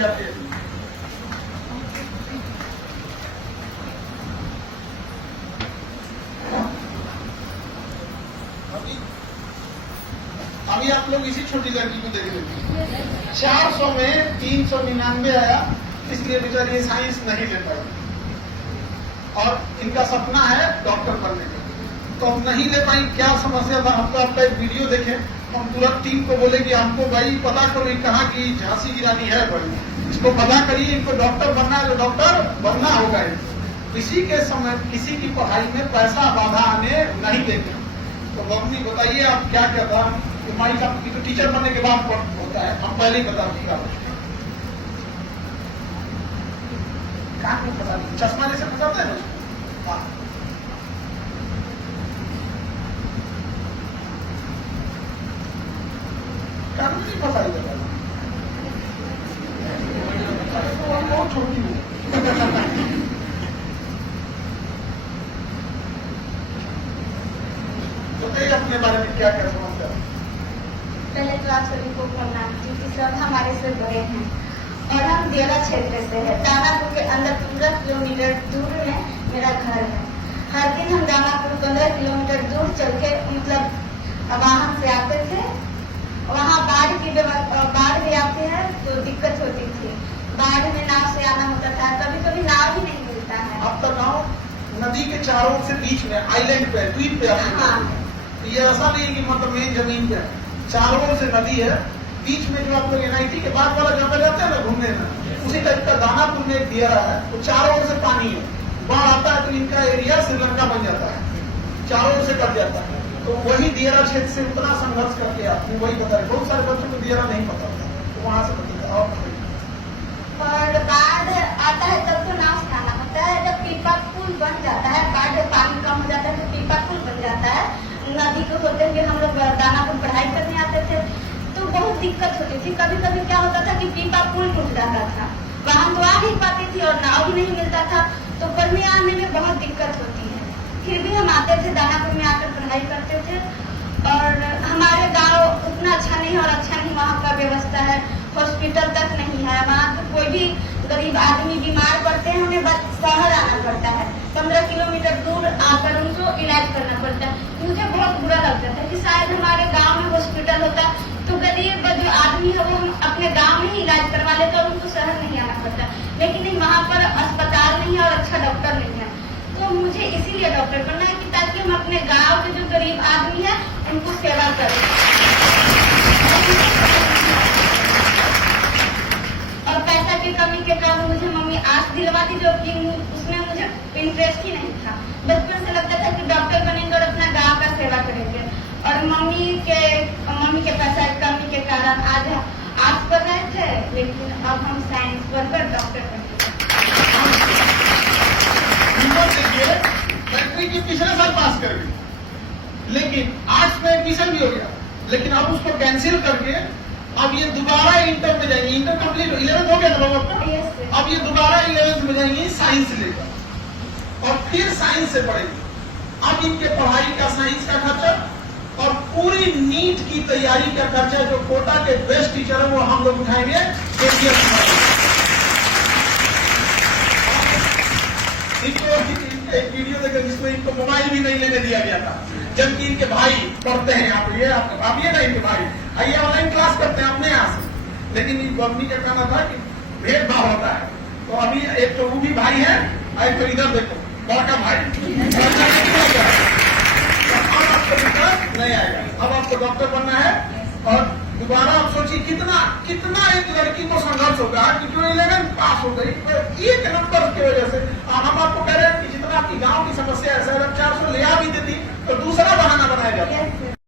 जाती है। अभी आप लोग इसी छोटी लड़की को देख लीजिए, 400 में 399 आया, इसलिए बेचारी ये साइंस नहीं ले पाई और इनका सपना है डॉक्टर बनने का, तो हम नहीं ले पाई। क्या समस्या था? हम तो आपका एक वीडियो देखे, हम तुरंत टीम को बोले कि हमको भाई पता करो, कहा कि झांसी की रानी है भाई, इसको पता करिए, इनको डॉक्टर बनना है, तो डॉक्टर बनना होगा। किसी के समय किसी की पढ़ाई में पैसा बाधा आने नहीं देंगे। तो मम्मी बताइए आप क्या कहता? हमारी का तो टीचर बनने के बाद होता है, हम पहले ही बता दिया। क्या पता नहीं, चश्मा जैसे बताते हैं ना। नहीं पता ही लगा, बहुत छोटी हूँ। बताइए अपने बारे में क्या क्या समझते हैं? पहले तो आप सभी को प्रणाम, क्योंकि सब हमारे से बड़े हैं और हम देवरा क्षेत्र से है। दानापुर के अंदर 15 किलोमीटर दूर में मेरा घर है। हर दिन हम दानापुर 15 किलोमीटर दूर चल के मतलब वाहन से आते थे। वहाँ बाढ़ भी आती है तो दिक्कत होती थी। बाढ़ में नाव से आना होता था, कभी कभी नाव ही नहीं मिलता है। अब तक गाँव नदी के चारों से बीच में आइलैंड पे द्वीप पे हाँ। ये ऐसा नहीं है कि मतलब मेन जमीन पे, चारों से नदी है, बीच में जो आप लोग NIT के बाद वाला जगह जाते हैं ना घूमने में, उसी टाइप का दानापुर में एक दियारा है, तो चारों ओर से पानी है। बाढ़ आता है तो इनका एरिया श्रीलंका बन जाता है, चारों ओर से कट जाता है। तो वही दियारा क्षेत्र से उतना संघर्ष करके आपको वही बता रहे। बहुत सारे बच्चों को दियारा नहीं पता होता, तो वहां से पता। और बाढ़ आता है तब तो नाव से आना होता है। जब पीपा पुल बन जाता है, बाढ़ पानी कम हो जाता है तो पीपा पुल बन जाता है। नदी को होते हुए हम लोग दानापुर पढ़ाई करने आते थे तो बहुत दिक्कत होती थी। कभी कभी क्या होता था कि पीपा पुल टूट जाता था, वाहन तो आ नहीं पाती थी और नाव भी नहीं मिलता था, तो पढ़ने आने में बहुत दिक्कत होती है। फिर भी हम आते थे, दानापुर में आकर पढ़ाई करते थे। और हमारे गांव उतना अच्छा नहीं और अच्छा नहीं वहाँ का व्यवस्था है, हॉस्पिटल तक नहीं है। वहाँ तो कोई भी गरीब आदमी बीमार पड़ते हैं, उन्हें बस शहर आना पड़ता है, 15 किलोमीटर दूर आकर उनको इलाज करना पड़ता है। मुझे बहुत बुरा लगता था कि शायद हमारे गांव में हॉस्पिटल होता तो गरीब जो आदमी है वो अपने गांव में ही इलाज करवा लेता और उनको शहर नहीं आना पड़ता। लेकिन नहीं, वहाँ पर अस्पताल नहीं है और अच्छा डॉक्टर नहीं है। तो मुझे इसीलिए डॉक्टर बनना है कि ताकि हम अपने गाँव के जो गरीब आदमी है उनको सेवा करें। और पैसा की कमी के कारण मुझे मम्मी आर्ट्स दिलवाती, जो कि उसमें मुझे इंटरेस्ट ही नहीं था। बचपन से लगता था कि डॉक्टर बनेंगे और अपना गांव का सेवा करेंगे। और मम्मी के पैसा की कमी के कारण आज आर्ट्स पढ़ रहे थे, लेकिन अब हम साइंस पढ़कर डॉक्टर बनेंगे। मैट्रिक की पिछले साल पास कर गई, लेकिन आर्ट्स में एडमिशन भी हो गया, लेकिन अब उसको कैंसिल करके अब ये दोबारा इंटर में जाएंगे। इंटर कंप्लीट 11th हो गया ना बाबा आपका? अब ये दोबारा 11th में जाएंगे साइंस लेकर और फिर साइंस से पढ़ेंगे। अब इनके पढ़ाई का, साइंस का खर्चा और पूरी नीट की तैयारी का खर्चा जो कोटा के बेस्ट टीचर है वो हम लोग उठाएंगे। एक वीडियो देखा जिसमें इनको मोबाइल भी नहीं लेने दिया गया था, जबकि इनके भाई पढ़ते हैं यहाँ पे। आप ये ना इनके भाई आइए ऑनलाइन क्लास करते हैं अपने यहाँ से, लेकिन इन मम्मी का कहना था कि भेदभाव होता है। तो अभी एक तो वो भी भाई है, एक तो इधर देखो बड़का भाई, अब आपको दिक्कत नहीं आएगा। अब आपको डॉक्टर बनना है और दोबारा आप सोचिए कितना कितना एक लड़की को संघर्ष होगा कि जो 11th पास हो गई, एक नंबर के